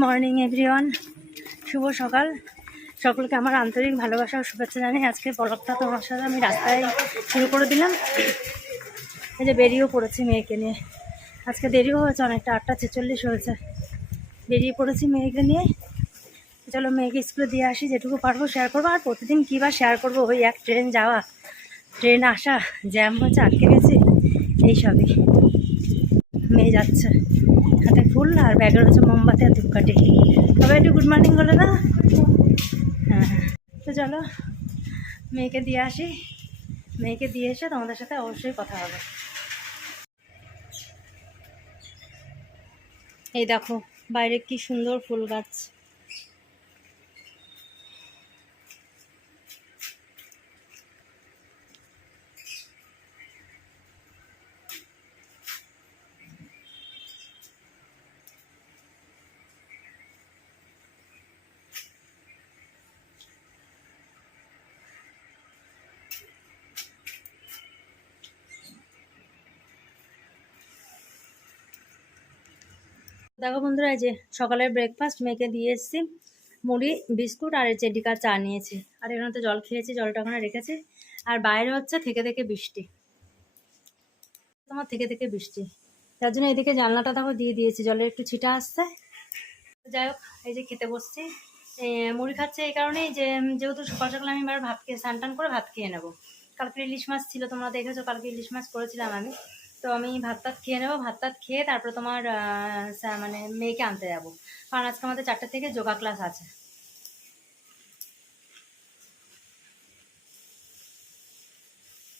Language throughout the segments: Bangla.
মর্নিং এভরিওয়ান শুভ সকাল। সকলকে আমার আন্তরিক ভালোবাসা ও শুভেচ্ছা জানাই আজকে ব্লগটা তোমার সাথে আমি রাস্তায় শুরু করে দিলাম। এই যে বেরিয়েও পড়েছি মেয়েকে নিয়ে। আজকে দেরিও হয়েছে, অনেকটা আটটা ছেচল্লিশ হয়েছে। বেরিয়ে পড়েছি মেয়েকে নিয়ে। চলো মেয়েকে স্কুলে দিয়ে আসি, যেটুকু পারব শেয়ার করব। আর প্রতিদিন কী বা শেয়ার করব? ওই এক ট্রেন যাওয়া ট্রেন আসা জ্যাম হচ্ছে আটকে গেছি এইসবই মেয়ে যাচ্ছে। হাতে ফুল আর ব্যাগের হচ্ছে মোমবাতি আর ধূপকাঠি। তবে একটু গুড মর্নিং বলে না? হ্যাঁ। তো চলো, মেয়েকে দিয়ে আসি। মেয়েকে দিয়ে এসে তোমাদের সাথে অবশ্যই কথা হবে। এই দেখো, বাইরে কি সুন্দর ফুল গাছ। দেখো বন্ধুরা, এই যে সকালের ব্রেকফাস্ট মেয়েকে দিয়ে এসেছি। মুড়ি, বিস্কুট আর এই চেডিকা চা নিয়েছি। আর এখানে তো জল খেয়েছি, জলটা ওখানে রেখেছি। আর বাইরে হচ্ছে থেকে থেকে বৃষ্টি। তোমার থেকে থেকে বৃষ্টি। তার জন্য এদিকে জানলাটা দেখো দিয়ে দিয়েছি জলের একটু ছিটা আসছে। যাই হোক, এই যে খেতে বসছি। মুড়ি খাচ্ছে এই কারণেই যে যেহেতু সকাল সকাল আমি এবার ভাত খেয়ে, স্নান টান করে ভাত খেয়ে নেব। কালকে ইলিশ মাছ ছিল, তোমরা দেখেছ, কালকে ইলিশ মাছ করেছিলাম আমি। তো আমি ভাত টাত খেয়ে নেব ভাত টাত খেয়ে তারপরে তোমার মানে মেয়েকে আনতে যাব। কারণ আজকে আমাদের চারটে থেকে যোগা ক্লাস আছে।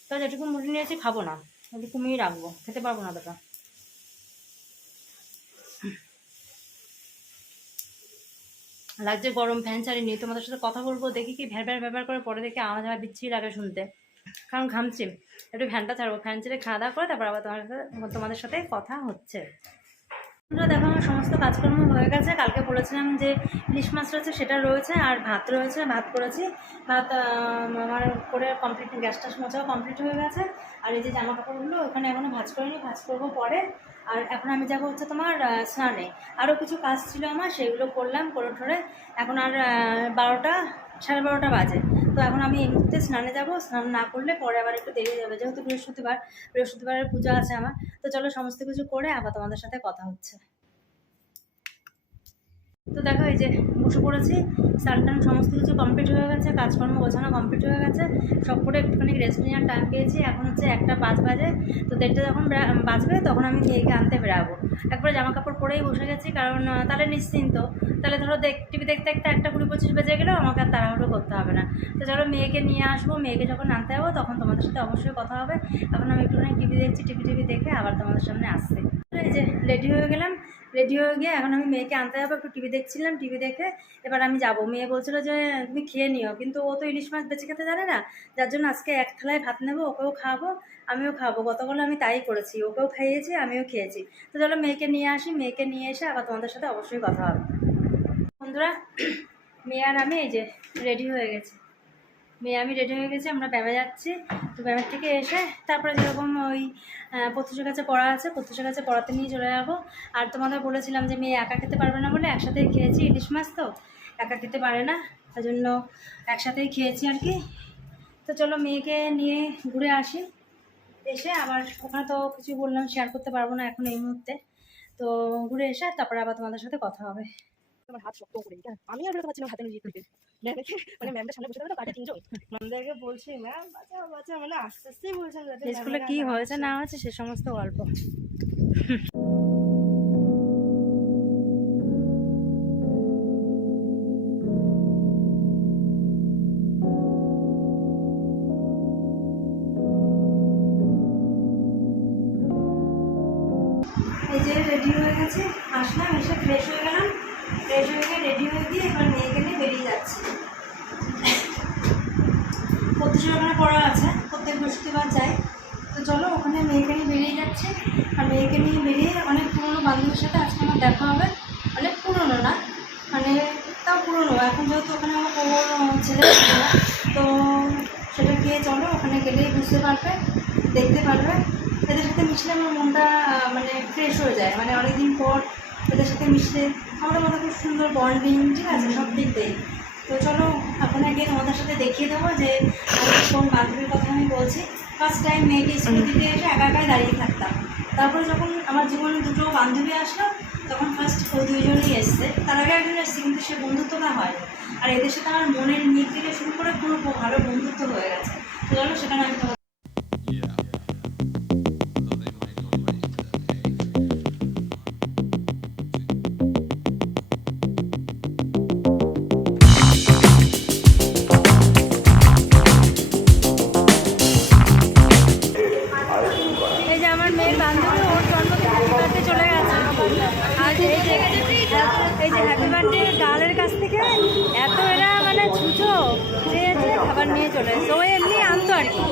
তো যেটুকু মুড়ি নিয়েছি খাব না ওটি কমিয়ে রাখব, খেতে পারব না দাদা লাগছে গরম ফ্যান চালিয়ে নিয়ে তোমাদের সাথে কথা বলব, দেখি কি ভ্যার ভ্যার ভ্যার করে পরে দেখে আওয়াজ আমার বিচ্ছিরি লাগে শুনতে। কারণ ঘামছি। একটু ফ্যানটা ছাড়বো। ফ্যান ছেড়ে খাওয়া দাওয়া করে তারপর আবার তোমার সাথে, তোমাদের সাথে কথা হচ্ছে। দেখো আমার সমস্ত কাজকর্ম হয়ে গেছে। কালকে বলেছিলাম যে ইলিশ মাছ রয়েছে, সেটা রয়েছে আর ভাত রয়েছে, ভাত করেছি। ভাত আমার করে কমপ্লিট গ্যাসটা মোছাও কমপ্লিট হয়ে গেছে। আর এই যে জামা কাপড়গুলো ওখানে এখনও ভাজ করিনি, ভাজ করব পরে। আর এখন আমি যাব হচ্ছে তোমার স্নানে। আরও কিছু কাজ ছিল আমার, সেগুলো করলাম, করে ঠরে। এখন আর বারোটা সাড়ে বারোটা বাজে। তো এখন আমি এই মুহূর্তে স্নানে যাব। স্নান না করলে পরে আবার একটু দেরি যাবে। যেহেতু বৃহস্পতিবার, বৃহস্পতিবারের পূজা আছে আমার। তো চলো সমস্ত কিছু করে আবার তোমাদের সাথে কথা হচ্ছে। তো দেখো এই যে বসে পড়েছি, স্নান টান সমস্ত কিছু কমপ্লিট হয়ে গেছে, কাজকর্ম গোছানো কমপ্লিট হয়ে গেছে, সব করে একটুখানি রেস্ট নেওয়ার টাইম পেয়েছি, এখন হচ্ছে একটা পাঁচ বাজে, তো দেড়টা যখন বাজবে তখন আমি মেয়েকে আনতে বেরাবো একবারে জামা কাপড় পরেই বসে গেছি, কারণ তাহলে নিশ্চিন্ত। তাহলে ধরো দেখ টিভি দেখতে দেখতে একটা কুড়ি পঁচিশ বেজে গেলেও আমাকে আর তাড়াহুড়ো করতে হবে না। তো চলো মেয়েকে নিয়ে আসব, মেয়েকে যখন আনতে যাব তখন তোমাদের সাথে অবশ্যই কথা হবে। এখন আমি একটুখানি টিভি দেখছি টিভি টিভি দেখে আবার তোমাদের সামনে আসছি। এই যে রেডি হয়ে গেলাম রেডি হয়ে গিয়ে এখন আমি মেয়েকে আনতে যাব, একটু টিভি দেখছিলাম টিভি দেখে এবার আমি যাব। মেয়ে বলছিল যে, তুমি খেয়ে নিও। কিন্তু ও তো ইলিশ মাছ বেঁচে খেতে জানে না, যার জন্য আজকে এক থালায় ভাত নেব, ওকেও খাওয়াবো, আমিও খাব গতকাল আমি তাই করেছি, ওকেও খাইয়েছি, আমিও খেয়েছি। তো চলো মেয়েকে নিয়ে আসি, মেয়েকে নিয়ে এসে আবার তোমাদের সাথে অবশ্যই কথা হবে। বন্ধুরা, মেয়ে আর আমি এই যে রেডি হয়ে গেছি। মেয়ে আমি রেডি হয়ে গেছি, আমরা ব্যামে যাচ্ছি। তো ব্যামের থেকে এসে তারপরে যেরকম ওই প্রত্যুষের কাছে পড়া আছে, প্রত্যুষের কাছে পড়াতে নিয়ে চলে যাব। আর তোমাদের বলেছিলাম যে মেয়ে একা খেতে পারবে না বলে একসাথেই খেয়েছি ইলিশ মাছ তো, একা খেতে পারে না। তাই জন্য একসাথেই খেয়েছি আর কি। তো চলো মেয়েকে নিয়ে ঘুরে আসি। এসে আবার ওখানে তো কিছু বললাম শেয়ার করতে পারব না এখন এই মুহূর্তে। তো ঘুরে এসে তারপরে আবার তোমাদের সাথে কথা হবে। আমার হাত শক্ত করে দিই আমি আর বেরোতে পারছিলাম হাতে নিয়ে দিতে। ম্যামকে মানে ম্যামটা সামনে বসে থাকতো কাটে তিনজন। ম্যামদেরকে বলছি ম্যাম বাঁচা বাঁচা মানে আস্তে আস্তেই বলছেন যাতে স্কুলে কি হয়েছে না হয়েছে সে সমস্ত গল্প। প্রত্যেকের ওখানে পড়া আছে, প্রত্যেক বৃহস্পতিবার যাই। তো চলো, ওখানে মেয়েকে নিয়ে বেরিয়ে যাচ্ছে। আর মেয়েকে নিয়ে বেরিয়ে অনেক পুরনো বান্ধবীর সাথে আজকে আমার দেখা হবে। অনেক পুরনো না মানে তাও পুরনো। এখন যেহেতু ওখানে আমার কোনো ছেলে তো সেটা গিয়ে চলো, ওখানে গেলেই বুঝতে পারবে, দেখতে পারবে। এদের সাথে মিশলে আমার মনটা মানে ফ্রেশ হয়ে যায়। মানে অনেকদিন পর এদের সাথে মিশে আমাদের মতো খুব সুন্দর বন্ডিং ঠিক আছে? সব দিক দিয়ে তো চলো আপনাকে গিয়ে তোমাদের সাথে দেখিয়ে দেবো যে আমি কোন বান্ধবীর কথা আমি বলছি। ফার্স্ট টাইম মেয়েকে স্কুল দিতে এসে একা একাই দাঁড়িয়ে থাকতাম। তারপরে যখন আমার জীবনে দুটো বান্ধবী আসলো তখন ফার্স্ট ওই দুইজনই এসছে। তার আগে একজন এসছে কিন্তু সে বন্ধুত্বটা হয় আর এদের সাথে আমার মনের মিল থেকে শুরু করে পুরো ভালো বন্ধুত্ব হয়ে গেছে। তো চলো সেখানে আমি আর এই যে এই যে হ্যাপি বার্থডে গার্লের কাছ থেকে এত এরা মানে ছুটো যে খাবার নিয়ে চলে এসছে। ও এমনি আনতো আর কি।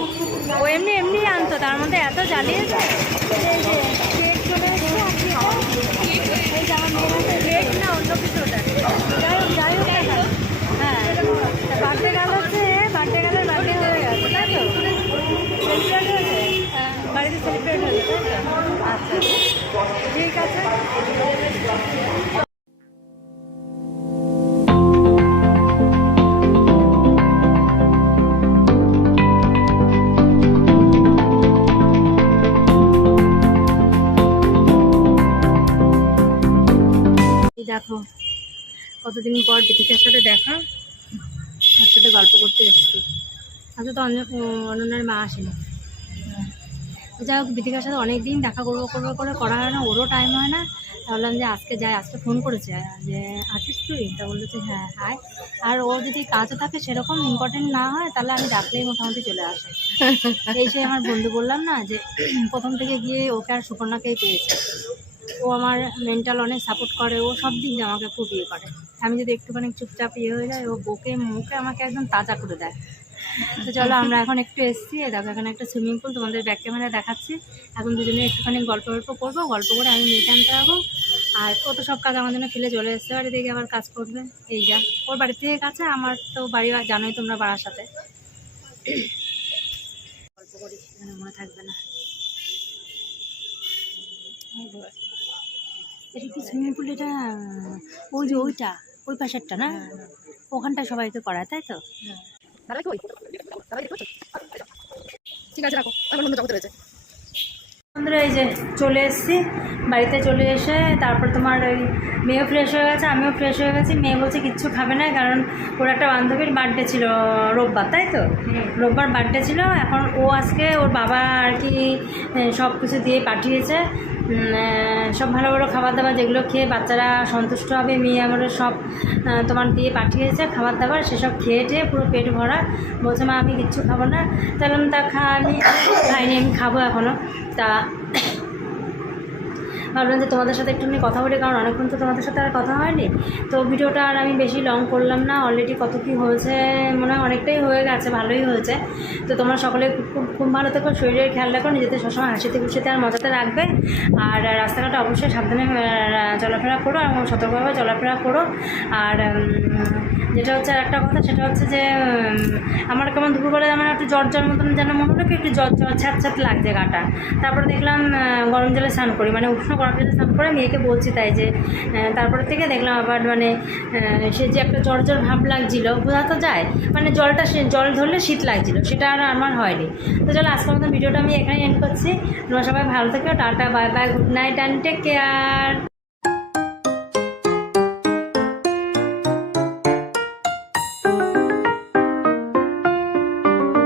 ও এমনি এমনি আনতো, তার মধ্যে এত জ্বালিয়েছে যে কতদিন পর দীপিকার সাথে দেখা? তার সাথে গল্প করতে এসেছি। আজকে তো অনন্যার মা আসেনি। যাই হোক, দীপিকার সাথে অনেক দিন দেখা করব করব, করে করা হয় না, ওরও টাইম হয় না। বললাম যে, আজকে যাই, আজকে ফোন করেছে। যে, আছিস তুই? তা বলল যে হ্যাঁ হাই আর ও যদি কাজও থাকে সেরকম ইম্পর্টেন্ট না হয়, তাহলে আমি ডাকলেই মোটামুটি চলে আসে। এই সে আমার বন্ধু বললাম না যে, প্রথম থেকে গিয়ে ওকে আর সুপর্ণাকেই পেয়েছে। ও আমার মেন্টাল অনেক সাপোর্ট করে, ও সব দিক আমাকে খুব ইয়ে করে। আমি যদি একটুখানি চুপচাপ ইয়ে হয়ে যায় ও বুকে মুখে আমাকে একদম তাজা করে দেয়। তো চলো আমরা এখন একটু এসেছি দেখো এখানে একটা সুইমিং পুল তোমাদের ব্যাক ক্যামেরা দেখাচ্ছি। এখন দুজনে একটুখানি গল্প গল্প করব, গল্প করে আমি মেয়ে আনতে যাব আর ও তো সব কাজ আমার জন্য ফেলে চলে এসছে বাড়ি থেকে আবার কাজ করবে। এই যা, ওর বাড়ি থেকে কাছে, আমার তো বাড়ি জানোই তোমরা বাড়ার সাথে। গল্প করি মনে থাকবে না। দেখো। এটা কি সুইমিং পুল এটা ওই যে ওইটা ওই পাশেরটা না? ওখানটায় সবাইকে করায় তাই তো? ঠিক আছে রাখো। আমার অন্য জগতে রয়েছে। বন্ধুরা এই যে চলে এসেছি বাড়িতে চলে এসে তারপর তোমার ওই মেয়েও ফ্রেশ হয়ে গেছে আমিও ফ্রেশ হয়ে গেছি। মেয়ে বলছে কিচ্ছু খাবে না কারণ ওর একটা বান্ধবীর বার্থডে ছিল রোববার তাই তো? রোববার বার্থডে ছিল এখন ও আজকে ওর বাবা আর কি সব কিছু দিয়ে পাঠিয়েছে। সব ভালো ভালো খাবার দাবার যেগুলো খেয়ে বাচ্চারা সন্তুষ্ট হবে, মেয়ে আমাদের সব তোমার দিয়ে পাঠিয়েছে খাবার দাবার সেসব খেয়ে টেয়ে পুরো পেট ভরা। বলছে, মা, আমি কিচ্ছু খাব না। তাহলে তা খা, আমি খাইনি, আমি খাব এখনও তা ভাবলাম যে তোমাদের সাথে একটুখানি কথা বলি, কারণ অনেকক্ষণ তো তোমাদের সাথে আর কথা হয়নি। তো ভিডিওটা আর আমি বেশি লং করলাম না অলরেডি কত কী হয়েছে, মনে হয় অনেকটাই হয়ে গেছে, ভালোই হয়েছে। তো তোমরা সকলে খুব খুব ভালো থেকো, শরীরের খেয়াল রাখো, নিজেদের সবসময় হাসিতে খুশিতে আর মজাতে রাখবে। আর রাস্তাঘাটে অবশ্যই সাবধানে চলাফেরা করো এবং সতর্কভাবে চলাফেরা করো। আর যেটা হচ্ছে আর একটা কথা, সেটা হচ্ছে যে আমার কেমন দুপুরবেলা যেমন একটু জ্বর জ্বর মতন যেন মনে হলো কি একটু জ্বর জ্বর ছ্যাঁত ছ্যাঁত লাগছে গাটা। তারপরে দেখলাম গরম জলে স্নান করি মানে উষ্ণ গরম জলে স্নান করে মেয়েকে বলছি তাই যে তারপরে থেকে দেখলাম আবার মানে সে যে একটা জ্বর জ্বর ভাব লাগছিল, বোঝা তো যায় মানে জলটা জল ধরলে শীত লাগছিল, সেটা আর আমার হয়নি। তো চলো, আজকের মতো ভিডিওটা আমি এখানে এন্ড করছি। তোমরা সবাই ভালো থেকো, tata bye bye good night and take care